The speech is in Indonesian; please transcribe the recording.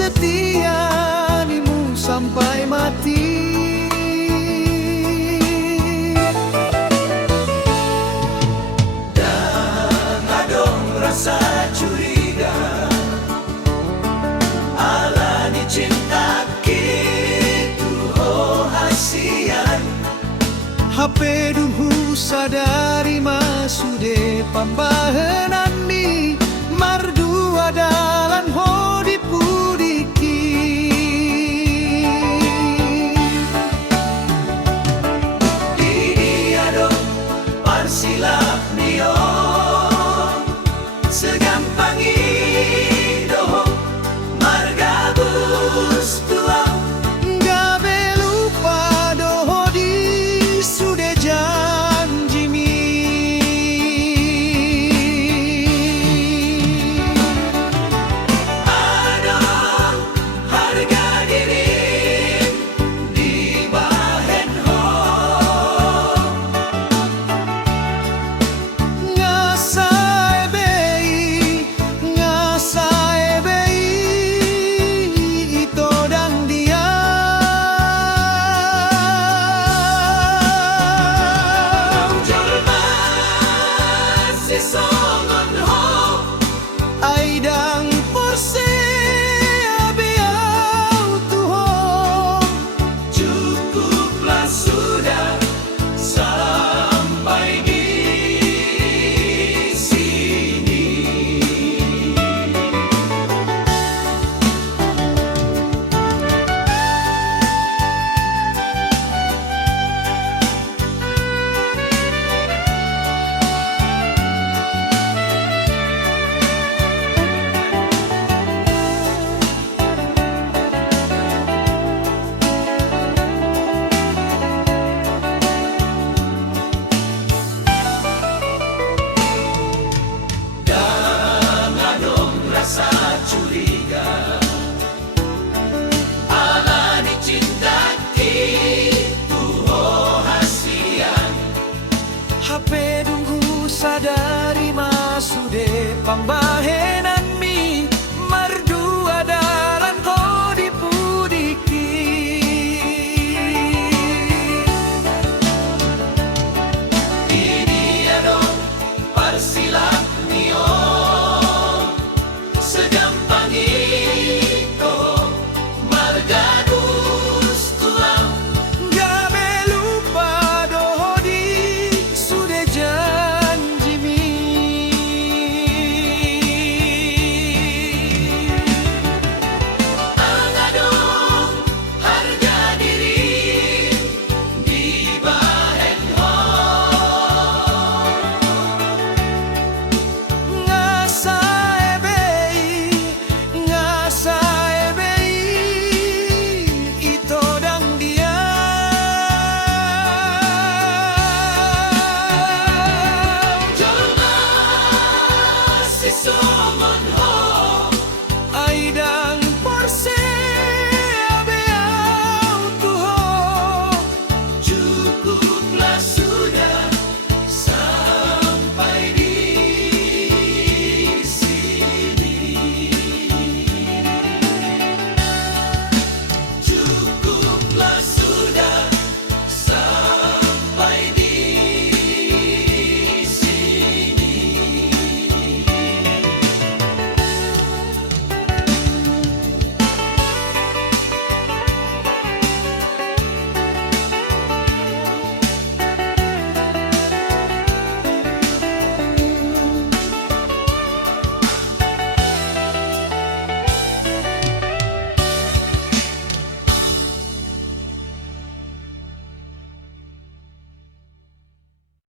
setia nimu sampai mati. Dan adong rasa curiga ala dicinta kitu oh hasian. HP duhu sadari masude pambahenan ni mardua dalan ho dipudiki. Di dia dong parsilap nio segampang ido margabus tua. Gabe lupa doho di sude janji mi. Adong harga diri di bahen ho. Ngasae bei ito dan dia. Jalma si songon ho. Aidang porse abiau tuho. Cukuplah sudah sampai di sini. Dan adong rasa curiga ala dicinta kitu oh hasian. HP dungku sadari masude pamba